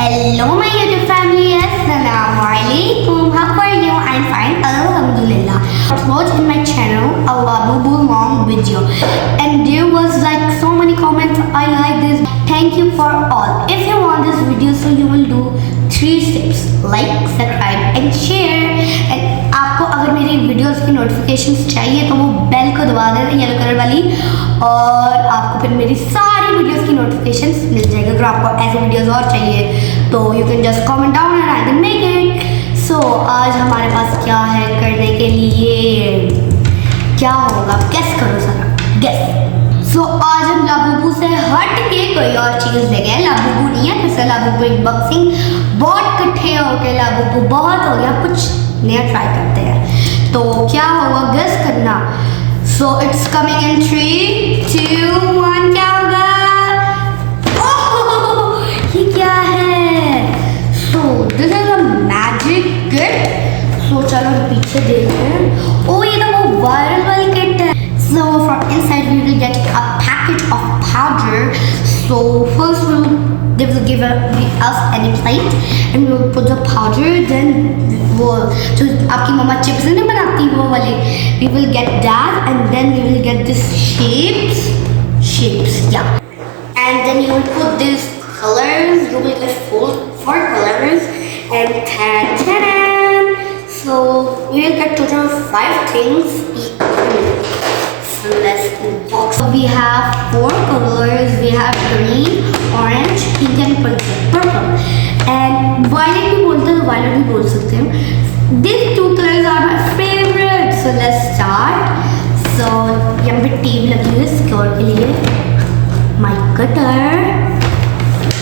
Hello my YouTube family, Assalamualaikum. How are you? I'm fine, Alhamdulillah. Watch in my channel a Labubu long video, and there was like so many comments. I like this. Thank you for all. If you want this video, so you will do 3 steps: like, subscribe, and share. And आपको अगर मेरी videos की notifications चाहिए तो वो bell को दबा देना येलो कलर वाली, और आपको फिर मेरी सारी वीडियोस की नोटिफिकेशंस मिल जाएगी. अगर आपको ऐसे वीडियोस और चाहिए तो you can just comment down and I can make it. So आज हमारे पास क्या है करने के लिए, क्या होगा गेस करो सर, गेस. सो आज हम लाबूबू से हट के कोई और चीज़ ले गए. लाबूबू नहीं है, फिर से लाबूबू अनबॉक्सिंग. बहुत इकट्ठे हो गए लाबूबू, बहुत हो गया, कुछ नया ट्राई करते हैं. तो क्या होगा गेस करना. So it's coming in 3, 2, 1. क्या होगा? ओह, ये क्या है? So this is a magic kit. So चलो पीछे देखते हैं. ओ ये तो वो वायरल वाली किट है. So from inside we will get a packet of powder. So first they will give us any plate and we will put the powder. Then वो जो आपकी मम्मा चिप्स नहीं बनाती वो वाले, we will get that and then we will get this shapes, yeah. And then you will put these colors. You will get four colors and ta-da! So we will get total 5 things. Let's unbox. So we have 4 colors. We have green, orange, pink and purple. And violet भी बोलते हैं, violet भी बोल सकते हैं. These 2 colors are my favorite. So let's start. So यहाँ पे tape लगी हुई है सिक्योर के लिए. My cutter.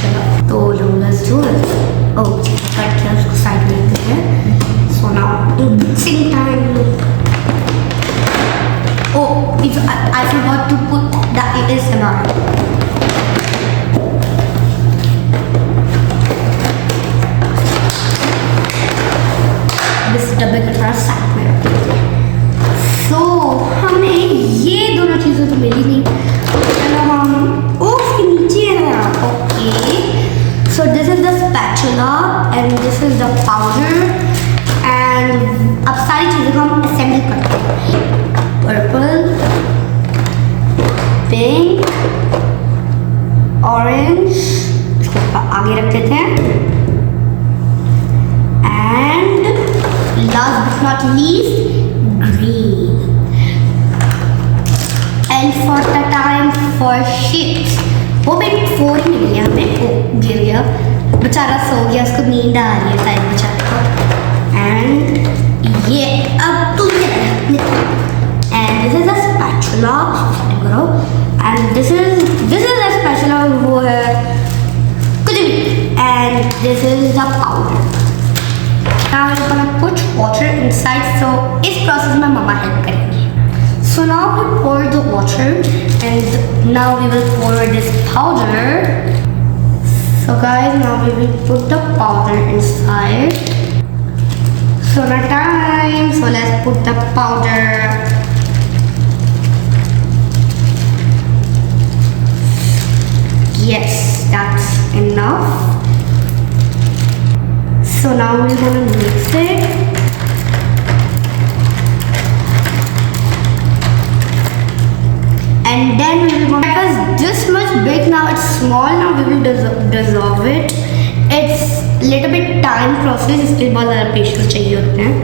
चलो तो let's do it. Oh cut किया उसको साइड में रखते हैं. So now unboxing time. Oh, I forgot to put the ASMR. This डब्बे का थोड़ा साथ में रखते हैं. So हमें ये दोनों चीज़ें तो मिली नहीं. चलो हम उसके नीचे है. Okay. So this is the spatula and this is the powder. And अब सारी चीज़ों को हम assemble करते हैं. Purple, pink, orange, इसको आगे रख देते हैं, and last but not least green. And for the time for shapes, वो भी 4 ही मिल गया हमें. वो गिर गया बेचारा, सो गया, उसको नींद आ रही है शायद बेचारे को. And ये अब तुम and this is a spatula, and this is a spatula वो है कुछ भी, and this is the powder. Now we're gonna put water inside. So इस process में मम्मा help करेंगी. So now we pour the water and now we will pour this powder. So guys, now we will put the powder inside. So now time. So let's put the powder. Yes, that's enough. So now we're gonna mix it. And then we will gonna, because this much big now, it's small now, we will dissolve it. It's little bit time process, इसके बाद ज़्यादा patience चाहिए होते हैं.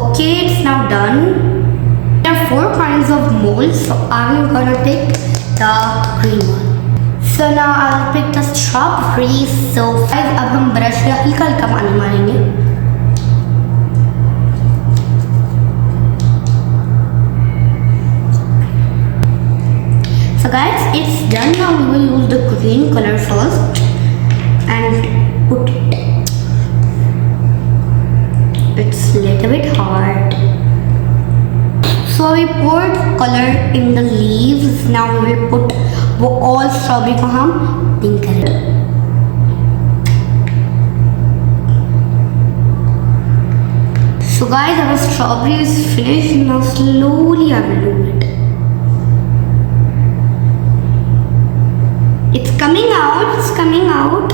Okay, it's now done. There are 4 kinds of molds, so I'm gonna pick the green one. So now I'll pick the strawberry. So guys, अब हम brush से हल्का हल्का पानी मारेंगे. So guys, it's done. Now we will use the green color first and put it. It's a little bit hard. So we poured color in the leaves. Now we will put वो all strawberry को हम pink करेंगे. So guys, our strawberry is finished. Now slowly I will do it. It's coming out. It's coming out.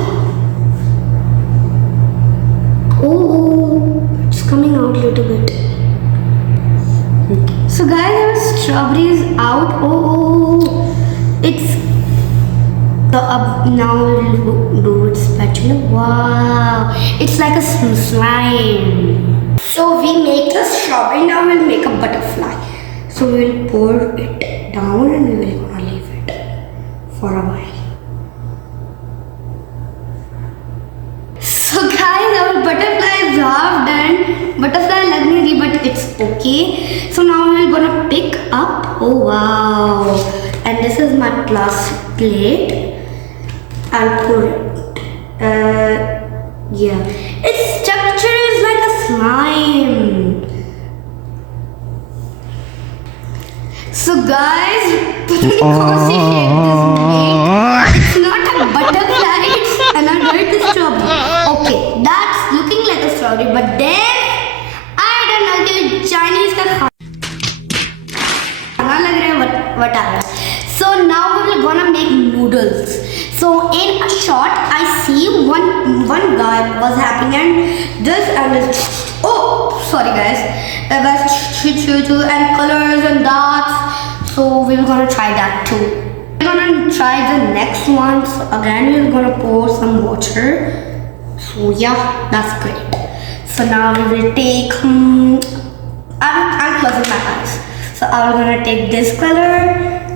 Oh, it's coming out a little bit. So guys, our strawberry is out. Oh, it's the now we'll do it spatula. Wow, it's like a slime. So we make the strawberry. Now we'll make a butterfly. So we'll pour it down and we will gonna leave it for a while. So guys, our butterfly is half done. Butterfly lag nahi rahi, but it's okay. So now we're gonna pick up. Oh wow! And this is my plastic plate. I'll pour it. Yeah. Its structure is like a slime. So guys, it's not a butterfly. It's another strawberry. Okay, that's looking like a strawberry, but then I don't know कि Chinese का खाना लग रहा है whatever. So now we're gonna make noodles. So in a shot, I see one guy was happening and this. Oh, sorry guys. There was and colors and dots. So we're gonna try that too. We're gonna try the next one. So again, we're gonna pour some water. So yeah, that's great. So now we will take. I'm closing my eyes. So I'm gonna take this color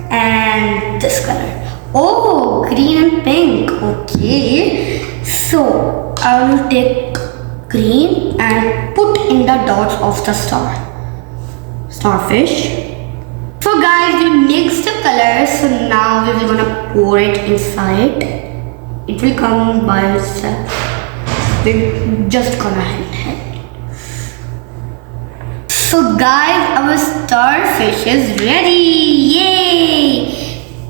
and this color. Oh, green and pink. Okay. So I will take green and put in the dots of the starfish. So guys, we mixed the colors. So now we will gonna pour it inside. It will come by itself. We're just gonna hand. So guys, our starfish is ready. Yay!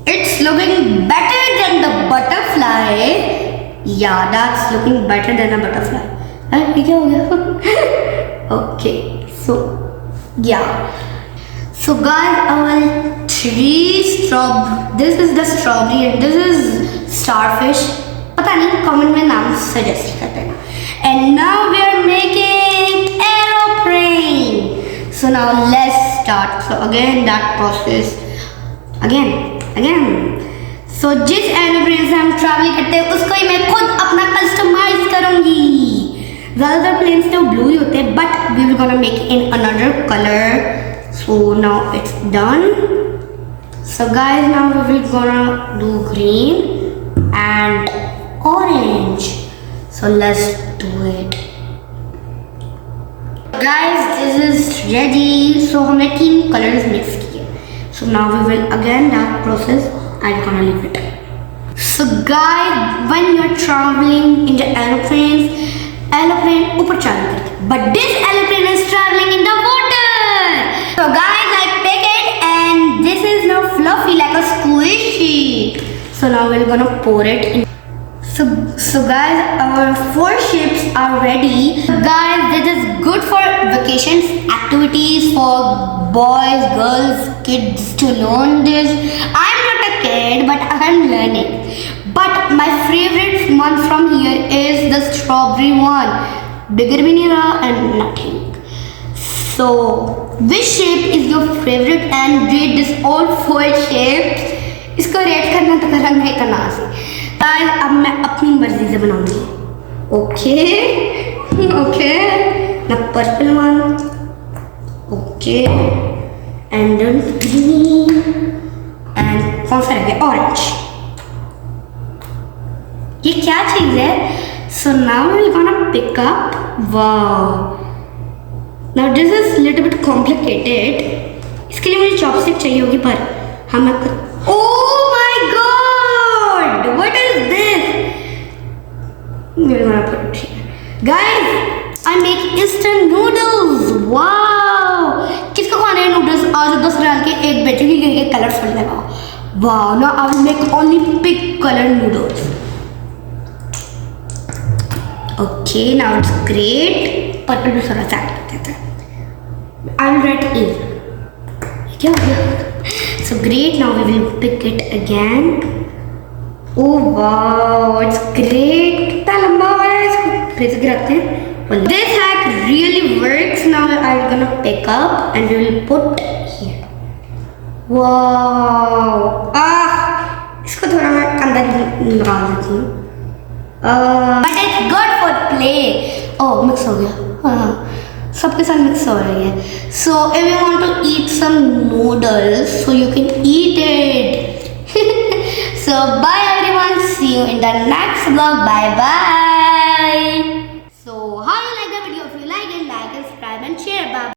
It's looking better than the butterfly. Yeah, that's looking better than a butterfly. Okay, so yeah. So guys, our this is the strawberry and this is starfish. पता नहीं comment में नाम suggest कर देना. And now we are making aeroplane. So now let's start. So again that process. Again. So जिस aeroplane से हम travel करते हैं उसको ही मैं खुद अपना कस्टमाइज करूंगी. ज़्यादातर प्लेन्स तो ब्लू ही होते हैं, but we will gonna make in another color. So now it's done. So guys, now we will gonna do green and orange. So let's do it. Guys, this is ready. So हमने 3 colors mix किए. So now we will again that process. I'm gonna leave it. So guys, when you're traveling in the aeroplane ऊपर travel करते हैं, but this aeroplane is traveling in the water. So guys, I pick it and this is now fluffy like a squishy. So now we're gonna pour it in. So guys, our 4 ships are ready. Guys, this is good for vacations, activities for boys, girls, kids to learn this. I'm not a kid, but I'm learning. But my favorite one from here is the strawberry one. Bigger bhi nahi raha and nothing. So, which shape is your favorite and rate this all 4 shapes? इसको rate करना तो करना है करना से. Guys, अब मैं अपनी मर्जी से बनाऊंगी. Okay. The purple one. Okay. And then green. And कौन सा रह गया? Orange. ये क्या चीज़ है? So now we're gonna pick up. Wow. Now this is little bit complicated. इसके लिए मुझे chopstick चाहिए होगी पर हम Oh my God! What is this? We're gonna put it here. Guys, I make instant noodles. Wow! किसको खाने हैं noodles? आज 10 डाल के एक बैठे की कलर फल लगा. Wow! Now I will make only pink color noodles. Okay, now it's great. Purple भी थोड़ा सा ऐड कर देते हैं. I'll write A. क्या हो गया? So great. Now we will pick it again. Oh wow, it's great. कितना लंबा हुआ है, इसको फ्रिज के रखते हैं. Well, this hack really works. Now I'm gonna pick up and we will put here. Wow. इसको थोड़ा मैं अंदर निकाल देती हूँ. But it's good for play. Oh, mix हो गया. हाँ, सबके साथ mix हो रही है. So if you want to eat some noodles, so you can eat it. So bye everyone. See you in the next vlog. Bye bye.